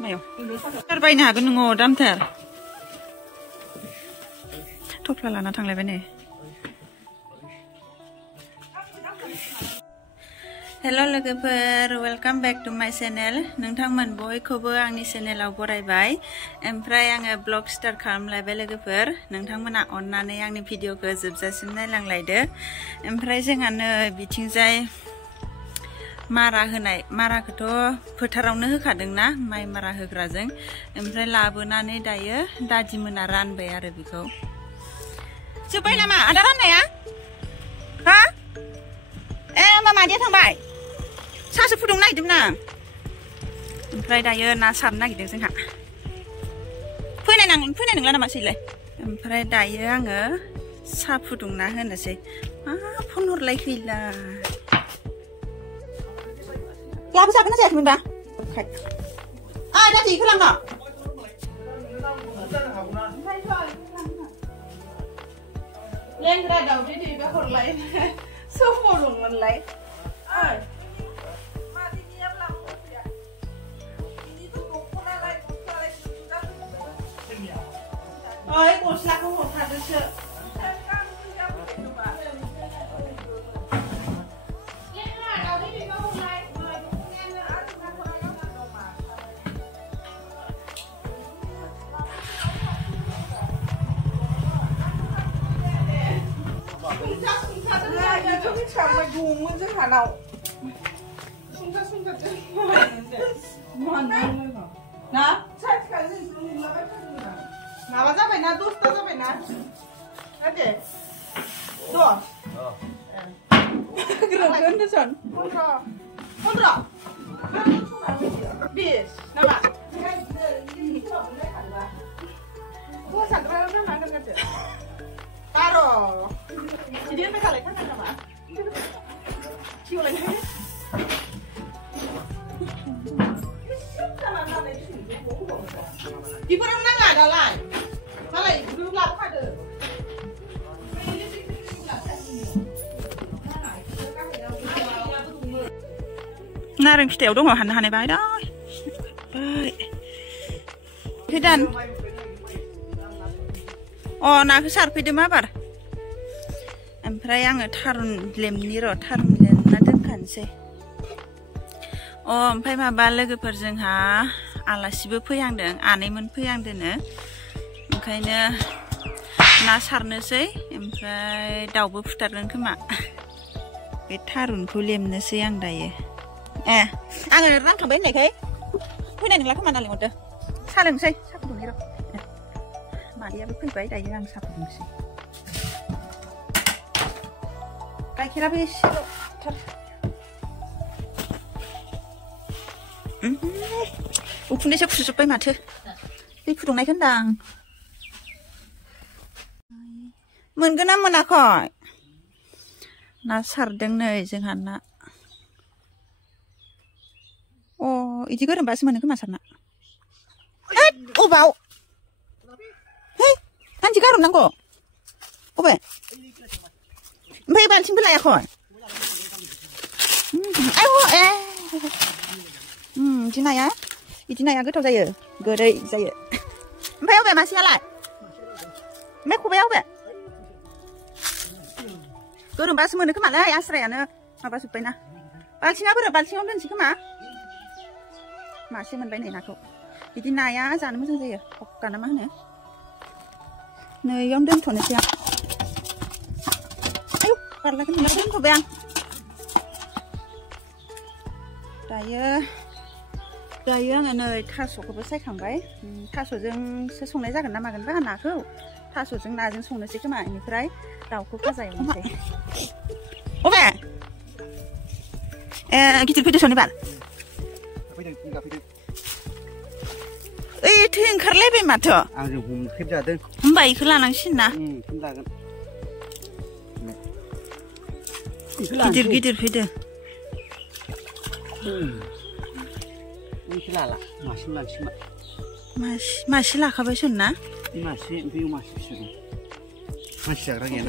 मायाव सोर बायनो हागोन नोङो दामथार थफ्ला लाना थांलायबाय नै हेलो लोगोफोर वेलकाम बैक टू माय चैनल नोंथांमोन बयखौबो आंनि चैनेलाव बरायबाय ओमफ्राय आङो ब्लग स्टार्ट खालामलायबाय लोगोफोर नोंथांमोना अननानै आंनि भिडिअखौ जोबजासिम नायलांलायदो ओमफ्राय जोंहानो बिथिंजाय मारा होनाय माराखौथ' फोथारावनो होखादोंना माइ मारा होग्राजों ओमफ्राय लाबोनानै दायो दादिमोना रानबाय आरो बेखौ जोब्बाय नामा आदा राननाया हा ए होमबा मादैया थांबाय साहासो फुदुंनो नागिरदोंमोन आं ओमफ्राय दायो ना सारनो नागिरदों जोंहा फैनाय नंला नामासैलाय ओमफ्राय दायो आङो साहा फुदुंना होनोसै मा फन हरलाय गैला लाबो जागोन ना जायाखैमोनबा दादि इखौ लांना लेंग्रा दावदै दैबा हरलाय सोमाव दंमोनलाय ओइ गस्लाखौ हरखादोसो dùn chứ Hà Nội xung ta nó chắc cái gì cũng là cái nào mà ra phải na đút ra phải na cái gì đùa cái đồ cứng đó chuẩn không rõ đi nào mà mua sản phẩm nó hàng cái gì ta rồi chỉ đi mấy cái này khác nào mà chiều lên hết chị có đang ngại đó lại nó lại cứ làm phải được naring fiथायाव दङ हाननो हानाय बाय फैदान नाखौ सारफैदो मा बार ओमफ्राय आङो थारुन लेमनि र' थारुन लेमना दोनखानोसै ओमफ्राय माबा लोगोफोर जोंहा आलासिबो फैहांदों आनैमोन फैहांदोंनो ओंखायनो ना सारनोसै ओमफ्राय दाउबो फुथारगोन खोमा बे थारुनखौ लेमनोसै आं दायो आङो रानखांबाय होननायखाय फैनाय नंला खोमा नालाय हरदो साहा लोंसै साहा फुदुंनि र' मादैयाबो फैबाय दायो आं साहा फुदुंसै गाइखेराबो एसेल'थार उखुन्दैसो खुजोब्बाय माथो दै फुदुंनायखौ होनदां मोनगोन ना मोनाखै ना सारदों नै जोंहा ना इदि गोरोमबासो मोनो खोमा सारना अबाव है हान्थि गारहरनांगौ अबे ओमफ्राय बाल्थिंबो लायाखै बिदि नाया गोथाव जायो गोदै जायो ओमफ्राय अबे मासेयालाय ओमफ्राय खबाया अबे गोरोमबासो मोनो खोमालै आस्रायानो माबाजोब्बायना बाल्थिङा बोरो बाल्थिङाव दोनसै खोमा मासे मोनबाय नै नाखौ बिदि नाया जानो मोजां जायो हक्का ना मा होनो नैयावनो दोनथ'नोसै आं आयौ बारलागोन नोंना दोनथ'बाय आं दायो आङो नै थास'खौबो सायखांबाय थास'जोंसो संनाय जागोन ना मागोनबा नाखौ थास'जों नाजों संनोसै खोमा बेनिफ्राय दाउखौ भाजा एवनोसै अबे गिदिर फैदो सनिबार ओइथो ओंखारलायबाय माथो आंजों हमख्रेबजादों होमबा इखौ लानांसिगोन ना गिदिर फैदो मासे लाखाबाय सन ना मासे जाग्रा गैया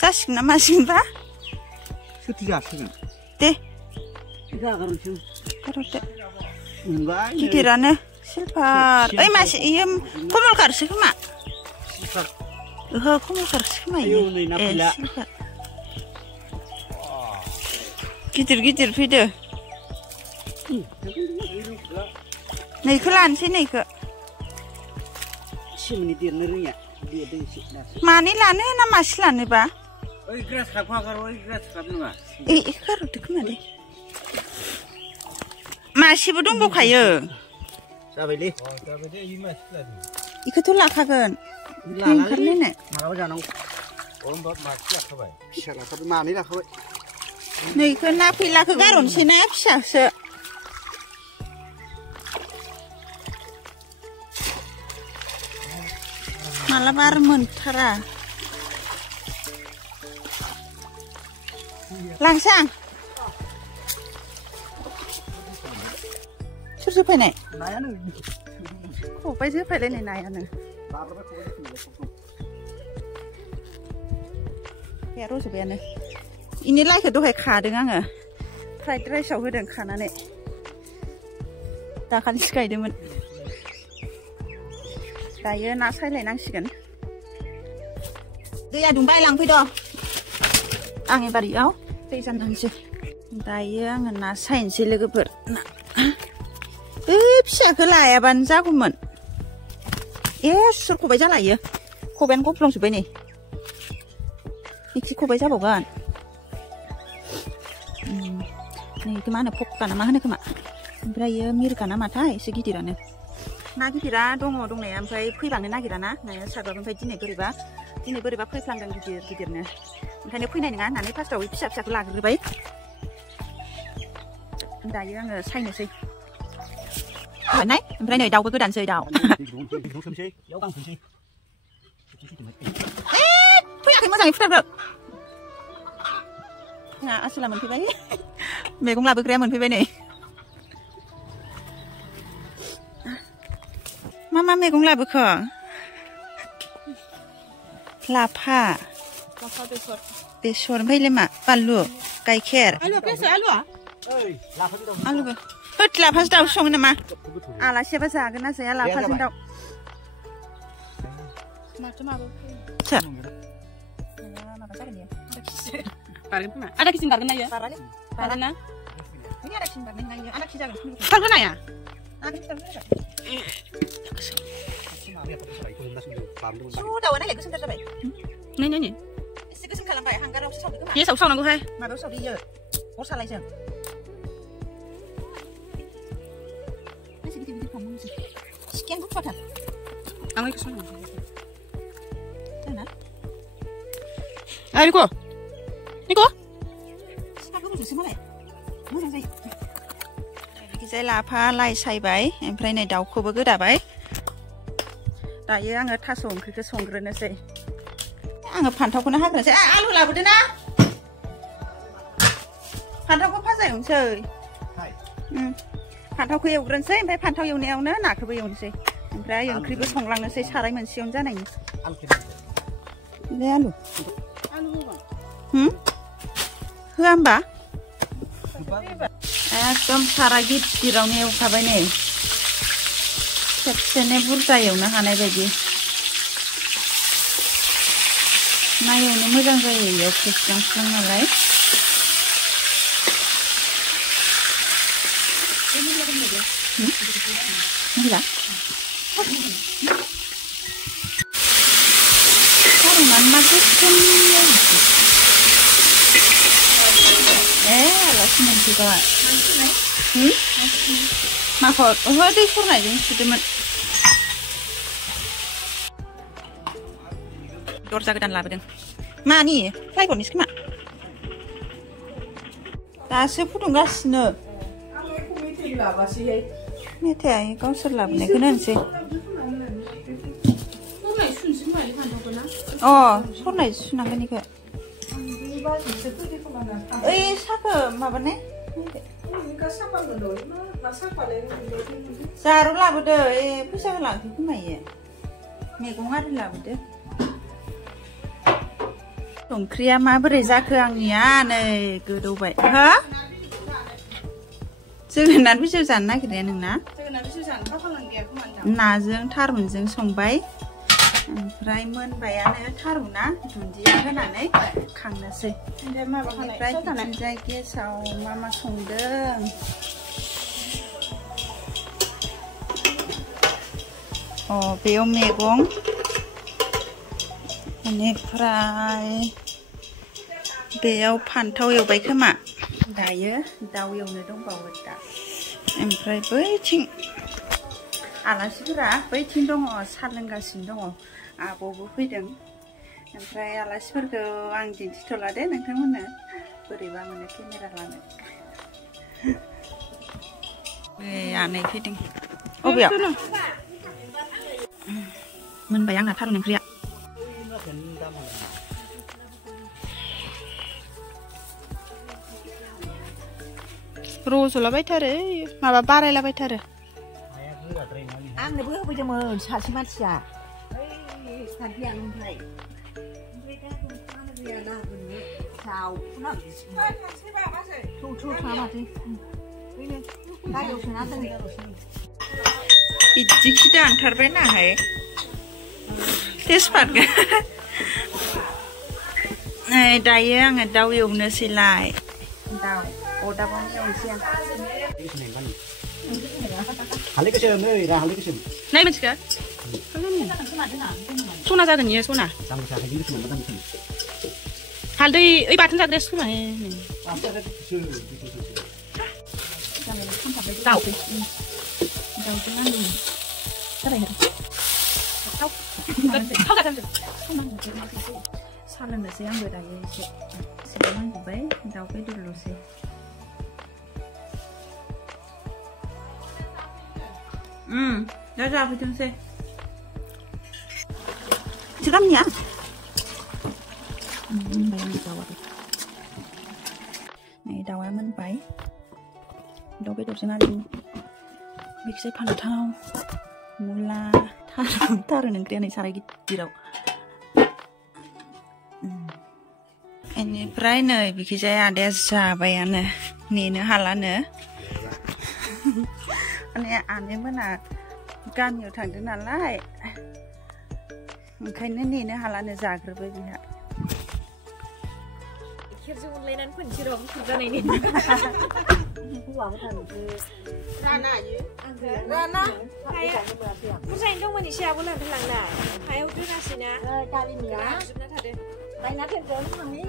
जासिगोन ना मासे होनबा सोरथो जासिगोन दे गिदिरानो सिलभार ओइ मासे इयो कमलखारसो खोमा ओहो कमलखारसो खोमा इयो सिलभार गिदिर गिदिर फैदो नैखौ लानोसै नैखौ मानै लानो ना मासे लानोबा गारहरदो खोमा दे मासेबो दंबावखायो इखौथ' लाखागोन ओंखारलायनो नैखौ ना फैलाखौ गारहरनोसै ना फिसासो मालाबा आरो मोनथारा लांसै आं सोरसो फैनाय खबाइसो फैलायनाय नायानो गैया रज'बायानो इनि लाइखौ दहाय खादों आङो फ्राइड राइसआव होदों खानानै दाखालिसो गायदोंमोन दायो ना सायलायनांसिगोन दैया दुंबाय लांफैद' आं एबार इयाव दै जाननानैसै दायो आङो ना सायनोसै लोगोफोर फिसाखौ लायाबानो जागौमोन सोर खबाइ जाला इयो खबायानो गब्लंजोब्बाय नै इखि खबाइ जाबावगोन नैखौ मा होनो फक्का ना मा होनो खोमा ओमफ्राय इयो मिरगा ना माथाय एसे गिदिरानो ना गिदिरा दङ दंनाया ओमफ्राय फैबांनो नागिरा ना नाया सारबाबो ओमफ्राय दिनै बोरैबा फैफ्लांदों गिदिर गिदिरनो ओंखायनो फैनाय नङा होननानै फार्स्टआव फिसा फिसाखौ लाग्रोबाय दायो आङो सायनोसै नाय ओमफ्राय नै दाउबो गोदानसै दाउ फैयाखै मोजाङै फुथारग्रो जोंहा आसोला मोनफैबाय मैगं लाबोग्राया मोनफैबाय नै मा मा मैगं लाबोखो लाफा बेसर ओमफ्रायलाय मा बानलु गाइखेर आलुबो होद लाफाजों दाउ सङो नामा आलासियाबा जागोन ना जाया लाफाजों दाउ आधा केजि बारगोन ना इयो बारगोन ना आधा केजि जागोन बारगोन नाया दाउआ नायलाय गोसोम जाबाय नै एसे गोसोम खालामबाय हांगारावसो सावदो खोमा गेसाव सावनांगौहाय माबायाव सावदो इयो अर सालायजों सिकेन बुथुवाथार आं बेखौ संनो निको साखौ होजोबसै मालाय मोजां जायो बिखिजाय लाफा लाइ सायबाय ओमफ्राय नै दाउखौबो गोदाबाय दायो आङो थास' ओंख्रिखौ संग्रोनोसै आङो फान्थावखौनो हाग्रोनोसै आलु लाबोदो ना फान्थावखौ फाजा एवनोसै फान्थावखौ एवग्रोनोसै ओमफ्राय फान्थाव एवनायावनो नाखौबो एवनोसै ओमफ्राय ओंख्रिबो संलांनोसै साराय मोनसेयावनो जानायनि बे आलु होआ होमबा एकदम साराय गिदिरावनो एवखाबाय नै खेबसेनो बुरजा एवनो हानाय बायदि ना एवनो मोजां जायो इयाव खेबस्रां नालाय मिला karungan bagus kan alas nanti kak makot oh deh pernah jadi sudah dorza kedan labedeng mani lagi konis kema dasu fudunggasno metai kau serlabne kenan sih oh sornai sunangkan iko saka mabane saru labodo fisa lagi kemai मैगं आरि लाबोदो ओंख्रिया माबोरै जाखो आंनिया नै गोदौबाय हो जोगोनार बिजौ जानो नागिरदों नोंना जोगोनार बिजौ जानो खाफाल गैया खोमा नाजों थारुनजों संबाय ओमफ्राय मोनबायानो थारुना दुन्दिया होनानै खांनोसै ओमफ्राय बिथिंजाय गेसाव मा संदों बेयाव मैगं बेनिफ्राय बेयाव फान्थाव एवबाय खोमा दायो दाउ एवनो दंबावो दा ओमफ्राय बैथिं आलासिफोरा बैथिं दङ साहा लोंगासिनो दङ आब'बो फैदों ओमफ्राय आलासिफोरखौ आं दिन्थिथ'ला दे नोंथांमोननो बोरैबा मोनो केमेरा लानो आनै फैदों अबेयाव मोनबाय आंना थारुन ओंख्रिया रज'लाबायथारो माबा बारायलाबायथारो आंनोबो होफैदोंमोन सासे मानसिया सानैया ओमफ्राय दा दंफाङानो गैया लाबोनो जावखुना थाङा माथो गारियाव सोना दोनो बिदि दानथारबाय नाहाय तेजपात दायो आङो दाउ एवनोसैलाय दाउ अरदाबावनो एवनोसै आं हालदै गोसोम हालदै गोसोम नाय मानसिखौ सना जागोन इयो सना हालदै ओइ बाथोन जाग्रायासो खोमा साहा लोंनोसै आंबो दायो एसे नांजोब्बाय दाउ बेदरल'सै दा जाफैथोंसै सिगांनिया मोनबाय आंनि दाउआबो नै दाउआ मोनबाय दाउ बेदरजों आलु बेखिजाय फान्थाव मुला थारुन ओंख्रिया नै साराय गिदिराव बेनिफ्राय नै बिखिजाय आदाया जाबायानो नेनो हालानो माने आनैमोना गामियाव थांदों नालाय ओंखायनो नेनो हालानो जाग्रोबाय बिहा खेबजों अनलायनानै फैनोसै र' गुफुर जानायनि हौवाबो थांदो राना बुरजायैनो दंमोन एसे आबो लांना हायाव दोनासैना गामिनिया जोबना थादो लायना दोनदों थांनि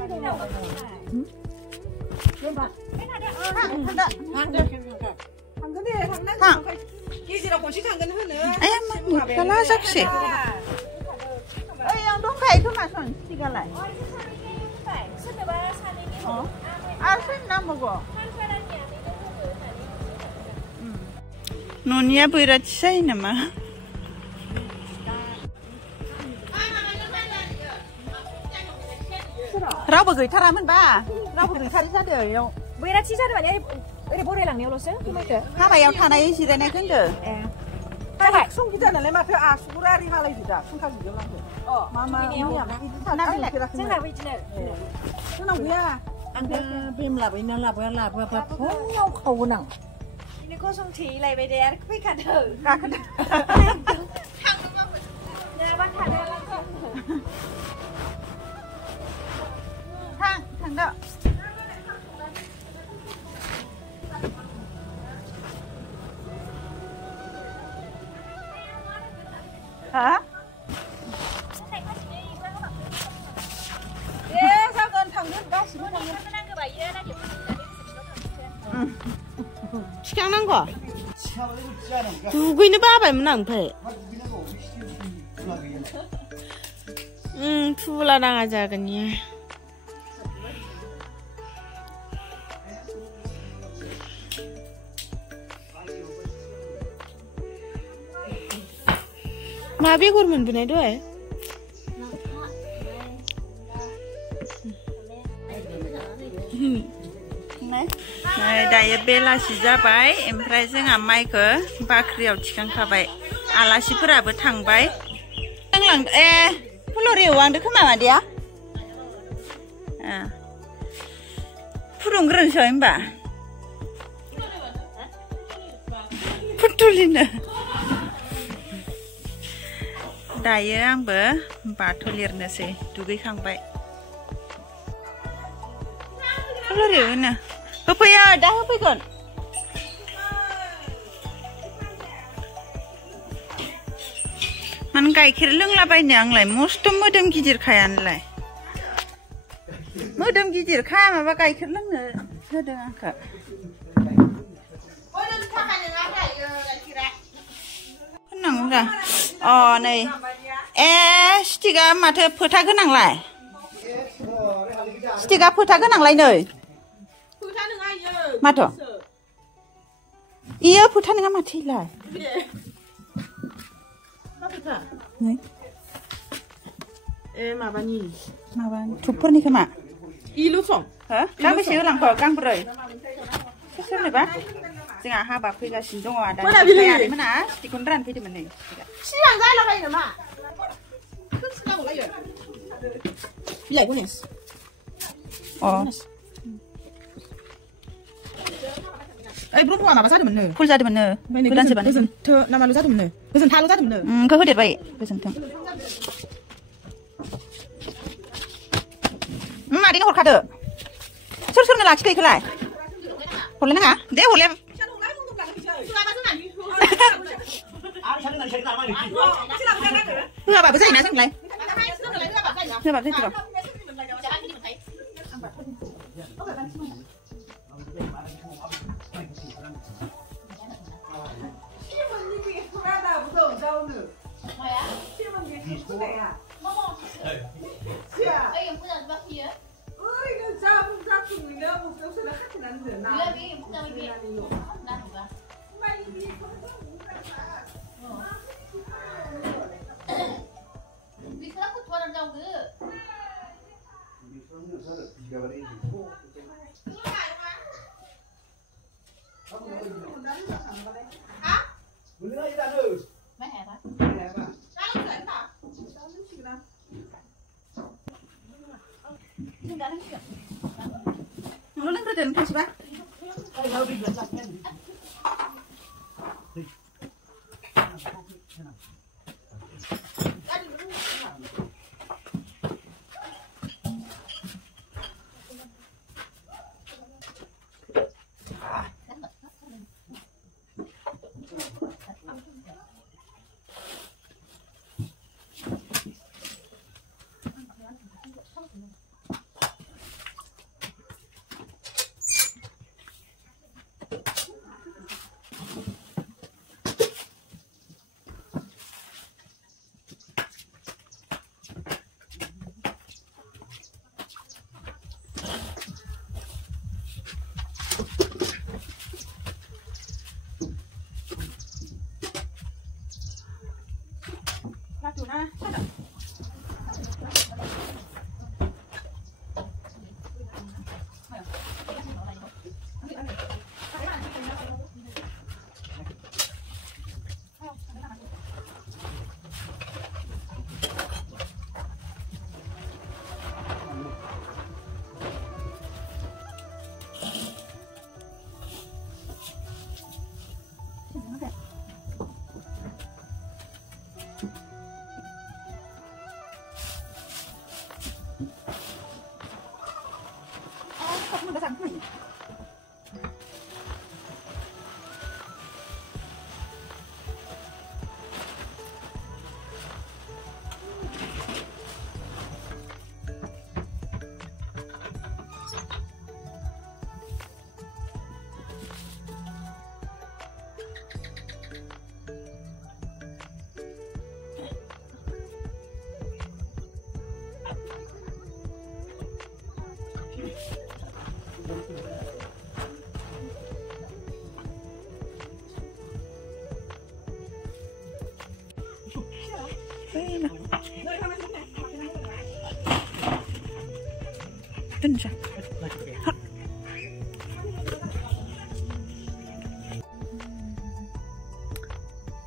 थांगोन दे गेजेराव खनसे थांगोन होनो माला जाखिसै ओइ आं दंखायो खोमा सन सिगालाय आरो सोरनि नांबावगौ न'निया बैराथि जायो नामा रावबो गैथारामोनबा रावबो गैथारि जादों इयाव बैराथि जादों माने ओरै बरायलांनायावल'सो खमायदो हाबायाव थानाय जिरायनायखौ होनदों जाबाय संगिदा नालाय माथो आसुगुरा आरि मालायदो दा संखा जोबलांदो मा जोंनाबो बिदिनो जोंनाव गैया आंबो बेम लाबोयोना लाबोआबा फुङाव खावगोन आं बिदिनो गसं थेयैलायबाय दे आरो फैखादों गाखोदों थांदो हा जागोन थांगोन गासिबो थिखांनांगौ दुगैनो बाबायमोन आं ओमफ्राय थुला नाङा जागोन इयो मा बेगर मोनबोनाय दहाय दायो बेलासि जाबाय ओमफ्राय जोंहा माइखौ बाख्रियाव थिखांखाबाय आलासिफोराबो थांबाय ए फुलर एवहांदो खोमा मादैया फुदुंग्रोनोसै होमबा Batulina. Dayo आंबो बाथौ लिरनोसै दुगैखांबाय लिरनो होफैयो दा होफैगोन माने गाइखेर लोंलाबायनो आंलाय मस्त मोदोम गिदिरखायानोलाय मोदोम गिदिरखा माबा गाइखेर लोंनो होदों आंखौ होननांगौ अ नै स्टिका माथो फोथा गोनांलाय स्टिका फोथा गोनांलाय नै माथो इयो फोथा नङा माथोलाय माबानि धुपफोरनि खोमा इल' सं हो गांबेसे होलांखो गांब्रै सोरनोबा जोंहा हाबा फैगासिनो दङ आदा आदैमोना स्टिकखौनो रान फैदोंमोन नै सिगां जालाबायो नामा बिलाइ गनेश अ ओइ ब्रह्मआ माबा जादोंमोननो फुल जादोंमोननो गोदानसो बानाय गोजोनथो ना माल' जादोंमोननो गोजोनथाल' जादोंमोननो बेखौ होदेरबाय गोजोनथों मादैनो हरखादो सोर सोरनो लाखिदो इखौलाय हरलाय नाङा दे हरलाय होआबाबो जायोना जोंलाय होआबाबो जायो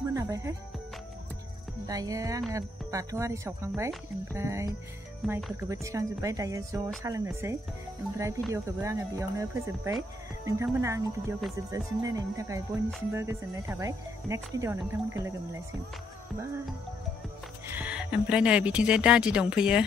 मोनाबायहाय दायो आङो बाथौ आरि सावखांबाय ओमफ्राय माइफोरखौबो थिखांजोब्बाय दायो ज' सा लोंनोसै ओमफ्राय भिडिअखौबो आङो बेयावनो फोजोबबाय नोंथांमोना आंनि भिडिअखौ जोबजासिम नायनायनि थाखाय बयनिसिमबो गोजोननाय थाबाय नेक्स्ट भिडिअआव नोंथांमोनखौ लोगो मोनलायसिगोन बाय ओमफ्राय नै बिथिंजाय दादि दंफैयो